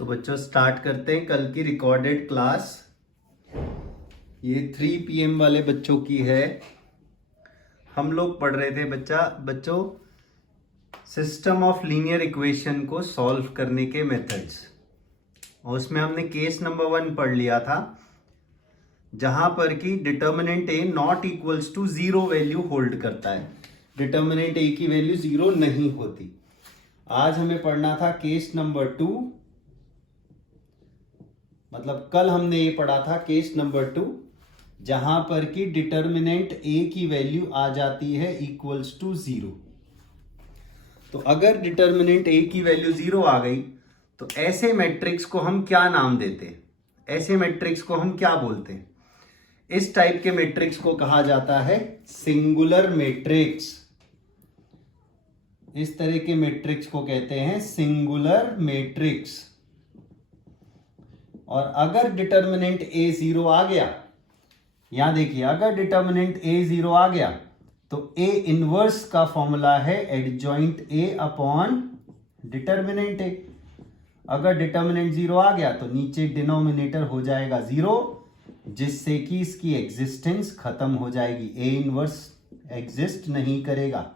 तो बच्चों स्टार्ट करते हैं कल की रिकॉर्डेड क्लास। ये 3 PM वाले बच्चों की है। हम लोग पढ़ रहे थे बच्चों सिस्टम ऑफ लीनियर इक्वेशन को सॉल्व करने के मेथड्स, और उसमें हमने केस नंबर 1 पढ़ लिया था जहां पर कि determinant A not equals to 0 value hold करता है। डिटर्मिनेंट ए की वैल्यू 0 नहीं होती। आज हमें पढ़ना था केस नंबर 2, मतलब कल हमने ये पढ़ा था केस नंबर 2 जहां पर कि डिटर्मिनेंट ए की वैल्यू आ जाती है इक्वल्स टू 0। तो अगर डिटर्मिनेंट ए की वैल्यू 0 आ गई तो ऐसे मैट्रिक्स को हम क्या नाम देते हैं? ऐसे मैट्रिक्स को हम क्या बोलते हैं? इस टाइप के मैट्रिक्स को कहा जाता है सिंगुलर मैट्रिक्स। इस तरह के मैट्रिक्स को कहते हैं सिंगुलर मैट्रिक्स। और अगर डिटर्मिनेंट ए 0 आ गया, यहां देखिए, अगर डिटर्मिनेंट ए 0 आ गया तो ए इनवर्स का फॉर्मूला है एडजॉइंट ए अपॉन डिटर्मिनेंट ए। अगर डिटर्मिनेंट 0 आ गया तो नीचे डिनोमिनेटर हो जाएगा 0, जिससे कि इसकी एग्जिस्टेंस खत्म हो जाएगी। ए इनवर्स एग्जिस्ट नहीं करेगा।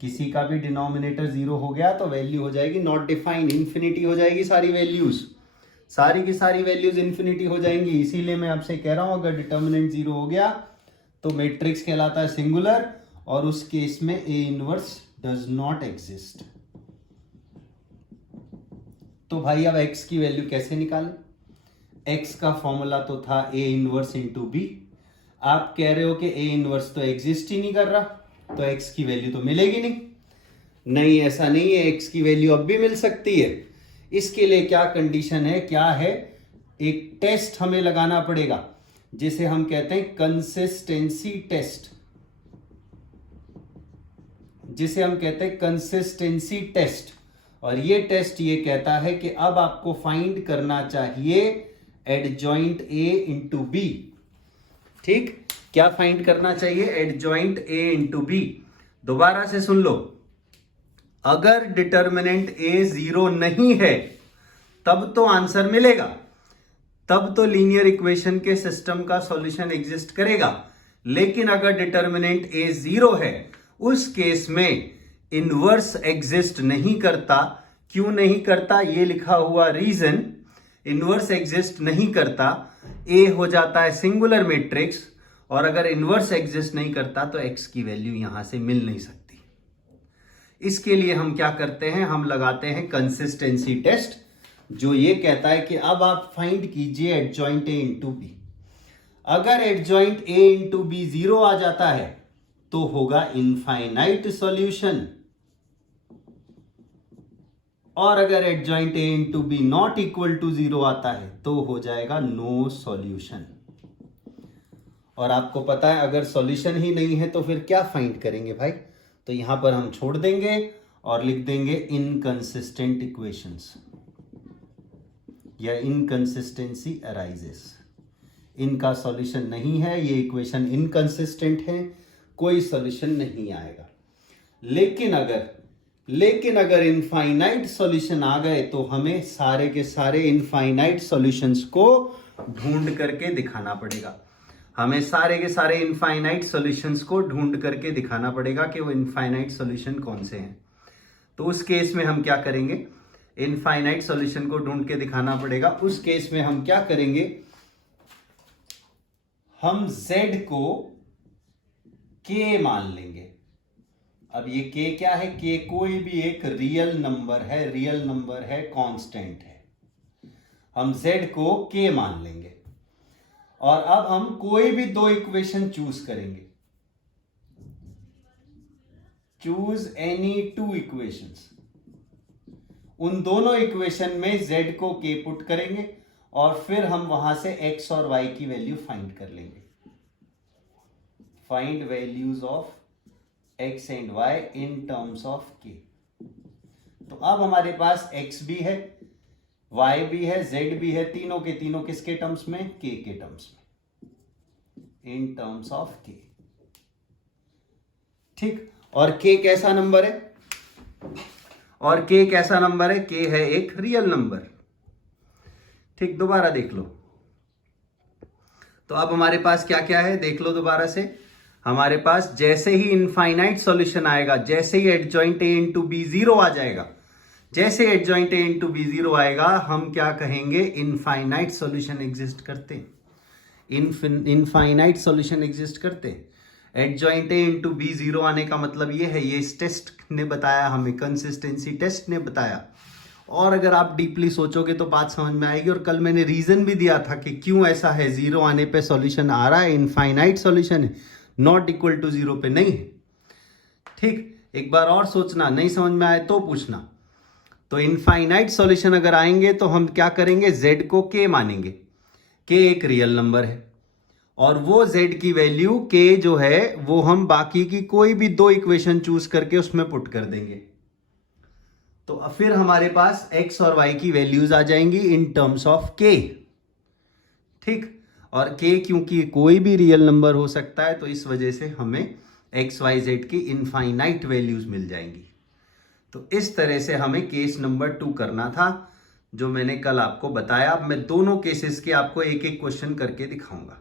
किसी का भी डिनोमिनेटर 0 हो गया तो वैल्यू हो जाएगी नॉट डिफाइंड, इंफिनिटी हो जाएगी। सारी वैल्यूज, सारी की सारी वैल्यूज इंफिनिटी हो जाएंगी। इसीलिए मैं आपसे कह रहा हूं अगर डिटर्मिनेंट 0 हो गया तो मैट्रिक्स कहलाता है सिंगुलर, और उस केस में A inverse does not exist. तो भाई अब x की वैल्यू कैसे निकालें? x का फॉर्मूला तो था ए इनवर्स इंटू बी। आप कह रहे हो कि ए इनवर्स तो एग्जिस्ट ही नहीं कर रहा, तो x की वैल्यू तो मिलेगी नहीं। नहीं, ऐसा नहीं है, x की वैल्यू अब भी मिल सकती है। इसके लिए क्या कंडीशन है, क्या है? एक टेस्ट हमें लगाना पड़ेगा जिसे हम कहते हैं कंसिस्टेंसी टेस्ट। जिसे हम कहते हैं कंसिस्टेंसी टेस्ट। और ये टेस्ट ये कहता है कि अब आपको फाइंड करना चाहिए एडजॉइंट ए इंटू बी। ठीक, क्या फाइंड करना चाहिए? Adjoint A into B. दोबारा से सुन लो, अगर डिटर्मिनेंट ए 0 नहीं है तब तो आंसर मिलेगा, तब तो लीनियर इक्वेशन के सिस्टम का सॉल्यूशन एग्जिस्ट करेगा। लेकिन अगर डिटर्मिनेंट ए 0 है उस केस में इनवर्स एग्जिस्ट नहीं करता। क्यों नहीं करता? ये लिखा हुआ रीजन, इनवर्स एग्जिस्ट नहीं करता। ए हो जाता है सिंगुलर मैट्रिक्स, और अगर इनवर्स एग्जिस्ट नहीं करता तो x की वैल्यू यहां से मिल नहीं सकती। इसके लिए हम क्या करते हैं, हम लगाते हैं कंसिस्टेंसी टेस्ट, जो ये कहता है कि अब आप फाइंड कीजिए एडजॉइंट ए इंटू बी। अगर एडजॉइंट ए इंटू बी 0 आ जाता है तो होगा इनफाइनाइट सॉल्यूशन, और अगर adjoint A into B not equal to 0 आता है तो हो जाएगा नो सॉल्यूशन। और आपको पता है अगर सॉल्यूशन ही नहीं है तो फिर क्या फाइंड करेंगे भाई? तो यहां पर हम छोड़ देंगे और लिख देंगे इनकंसिस्टेंट इक्वेशंस या इनकंसिस्टेंसी अराइजेस। इनका सॉल्यूशन नहीं है, ये इक्वेशन इनकंसिस्टेंट है, कोई सॉल्यूशन नहीं आएगा। लेकिन अगर इनफाइनाइट सॉल्यूशन आ गए तो हमें सारे के सारे इनफाइनाइट सॉल्यूशंस को ढूंढ करके दिखाना पड़ेगा। हमें सारे के सारे इनफाइनाइट सॉल्यूशंस को ढूंढ करके दिखाना पड़ेगा कि वो इनफाइनाइट सॉल्यूशन कौन से हैं। तो उस केस में हम क्या करेंगे? इनफाइनाइट सॉल्यूशन को ढूंढ के दिखाना पड़ेगा। उस केस में हम क्या करेंगे? हम z को k मान लेंगे। अब ये k क्या है? k कोई भी एक रियल नंबर है, कांस्टेंट है। हम z को k मान लेंगे और अब हम कोई भी 2 इक्वेशन चूज करेंगे। Choose any 2 equations. उन दोनों इक्वेशन में z को k पुट करेंगे और फिर हम वहां से x और y की वैल्यू फाइंड कर लेंगे। Find values of x and y in terms of k। तो अब हमारे पास x भी है, y भी है, z भी है, तीनों के तीनों किसके टर्म्स में? k के टर्म्स में, इन टर्म्स ऑफ k। ठीक, और k कैसा नंबर है? और k कैसा नंबर है? k है एक रियल नंबर। ठीक, दोबारा देख लो। तो अब हमारे पास क्या क्या है, देख लो दोबारा से। हमारे पास जैसे ही इनफाइनाइट सॉल्यूशन आएगा, जैसे ही एडजॉइंट a इंटू बी 0 आ जाएगा, जैसे एडजॉइंट a इंटू बी 0 आएगा, हम क्या कहेंगे? इनफाइनाइट सॉल्यूशन एग्जिस्ट करते हैं। इनफाइनाइट सॉल्यूशन एग्जिस्ट करते हैं। एडजॉइंट a इंटू बी 0 आने का मतलब ये है, ये इस टेस्ट ने बताया हमें, कंसिस्टेंसी टेस्ट ने बताया। और अगर आप डीपली सोचोगे तो बात समझ में आएगी। और कल मैंने रीजन भी दिया था कि क्यों ऐसा है, 0 आने पे सॉल्यूशन आ रहा है, इनफाइनाइट सॉल्यूशन है, नॉट इक्वल टू 0 पे नहीं है। ठीक, एक बार और सोचना, नहीं समझ में आए तो पूछना। तो इनफाइनाइट सॉल्यूशन अगर आएंगे तो हम क्या करेंगे? z को k मानेंगे। k एक रियल नंबर है और वो z की वैल्यू k जो है वो हम बाकी की कोई भी दो इक्वेशन चूज करके उसमें पुट कर देंगे। तो फिर हमारे पास x और y की वैल्यूज आ जाएंगी इन टर्म्स ऑफ k। ठीक, और k क्योंकि कोई भी रियल नंबर हो सकता है तो इस वजह से हमें x y z की इनफाइनाइट वैल्यूज मिल जाएंगी। तो इस तरह से हमें केस नंबर 2 करना था, जो मैंने कल आपको बताया। अब मैं दोनों केसेस के आपको एक एक क्वेश्चन करके दिखाऊंगा।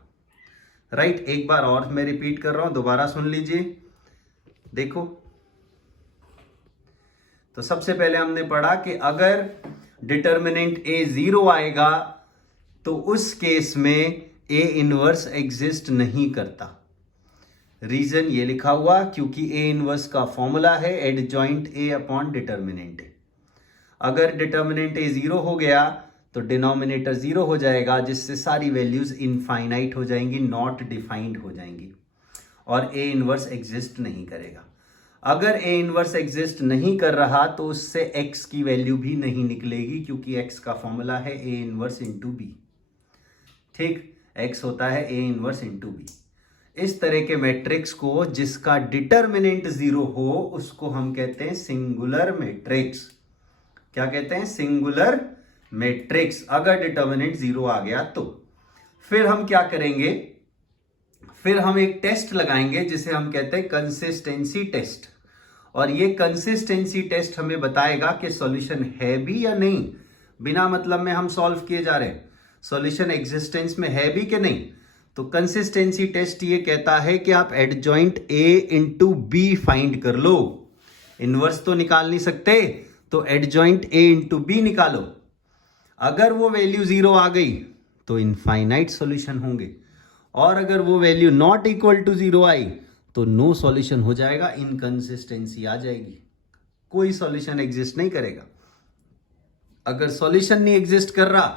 राइट, एक बार और मैं रिपीट कर रहा हूं, दोबारा सुन लीजिए। देखो, तो सबसे पहले हमने पढ़ा कि अगर डिटर्मिनेंट a 0 आएगा तो उस केस में a इनवर्स एग्जिस्ट नहीं करता। रीजन ये लिखा हुआ, क्योंकि a इनवर्स का फॉर्मूला है adjoint a upon determinant a। अगर डिटर्मिनेंट a 0 हो गया तो डिनोमिनेटर 0 हो जाएगा, जिससे सारी वैल्यूज इनफाइनाइट हो जाएंगी, नॉट डिफाइंड हो जाएंगी, और a इनवर्स एग्जिस्ट नहीं करेगा। अगर a इनवर्स एग्जिस्ट नहीं कर रहा तो उससे x की वैल्यू भी नहीं निकलेगी, क्योंकि x का फॉर्मूला है a इनवर्स इंटू बी। ठीक, x होता है a इनवर्स इंटू बी। इस तरह के मैट्रिक्स को जिसका डिटर्मिनेंट 0 हो उसको हम कहते हैं सिंगुलर मैट्रिक्स। क्या कहते हैं? Singular matrix. अगर डिटर्मिनेंट 0 आ गया तो फिर हम क्या करेंगे? फिर हम एक टेस्ट लगाएंगे जिसे हम कहते हैं कंसिस्टेंसी टेस्ट। और ये कंसिस्टेंसी टेस्ट हमें बताएगा कि सॉल्यूशन है भी या नहीं। बिना मतलब में हम सॉल्व किए जा रहे हैं, सॉल्यूशन एग्जिस्टेंस में है भी कि नहीं। तो कंसिस्टेंसी टेस्ट ये कहता है कि आप adjoint a into B find कर लो। इनवर्स तो निकाल नहीं सकते, तो एडजॉइंट a इंटू बी निकालो। अगर वो वैल्यू 0 आ गई तो इनफाइनाइट सॉल्यूशन होंगे, और अगर वो वैल्यू नॉट इक्वल टू 0 आई तो नो सॉल्यूशन हो जाएगा, इनकंसिस्टेंसी आ जाएगी, कोई सॉल्यूशन एग्जिस्ट नहीं करेगा। अगर सॉल्यूशन नहीं एग्जिस्ट कर रहा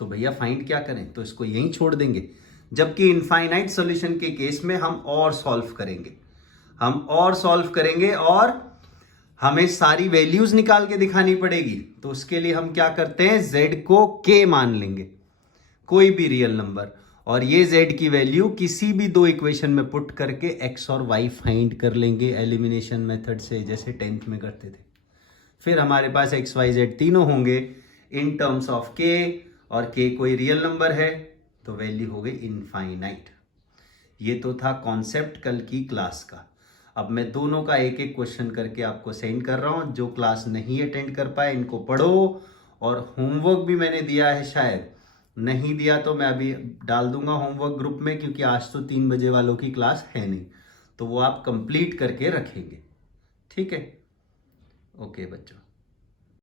तो भैया फाइंड क्या करें? तो इसको यहीं छोड़ देंगे। जबकि इनफाइनाइट सॉल्यूशन के केस में हम और सॉल्व करेंगे, और हमें सारी वैल्यूज निकाल के दिखानी पड़ेगी। तो उसके लिए हम क्या करते हैं? z को k मान लेंगे, कोई भी रियल नंबर, और ये z की वैल्यू किसी भी दो इक्वेशन में पुट करके x और y फाइंड कर लेंगे एलिमिनेशन मेथड से, जैसे 10th में करते थे। फिर हमारे पास x y z तीनों होंगे इन टर्म्स ऑफ k, और k कोई रियल नंबर है तो वैल्यू हो गई इनफाइनाइट। ये तो था कॉन्सेप्ट कल की क्लास का। अब मैं दोनों का एक एक क्वेश्चन करके आपको सेंड कर रहा हूं। जो क्लास नहीं अटेंड कर पाए इनको पढ़ो, और होमवर्क भी मैंने दिया है, शायद नहीं दिया तो मैं अभी डाल दूंगा होमवर्क ग्रुप में, क्योंकि आज तो 3 बजे वालों की क्लास है नहीं, तो वो आप कंप्लीट करके रखेंगे। ठीक है, ओके बच्चों।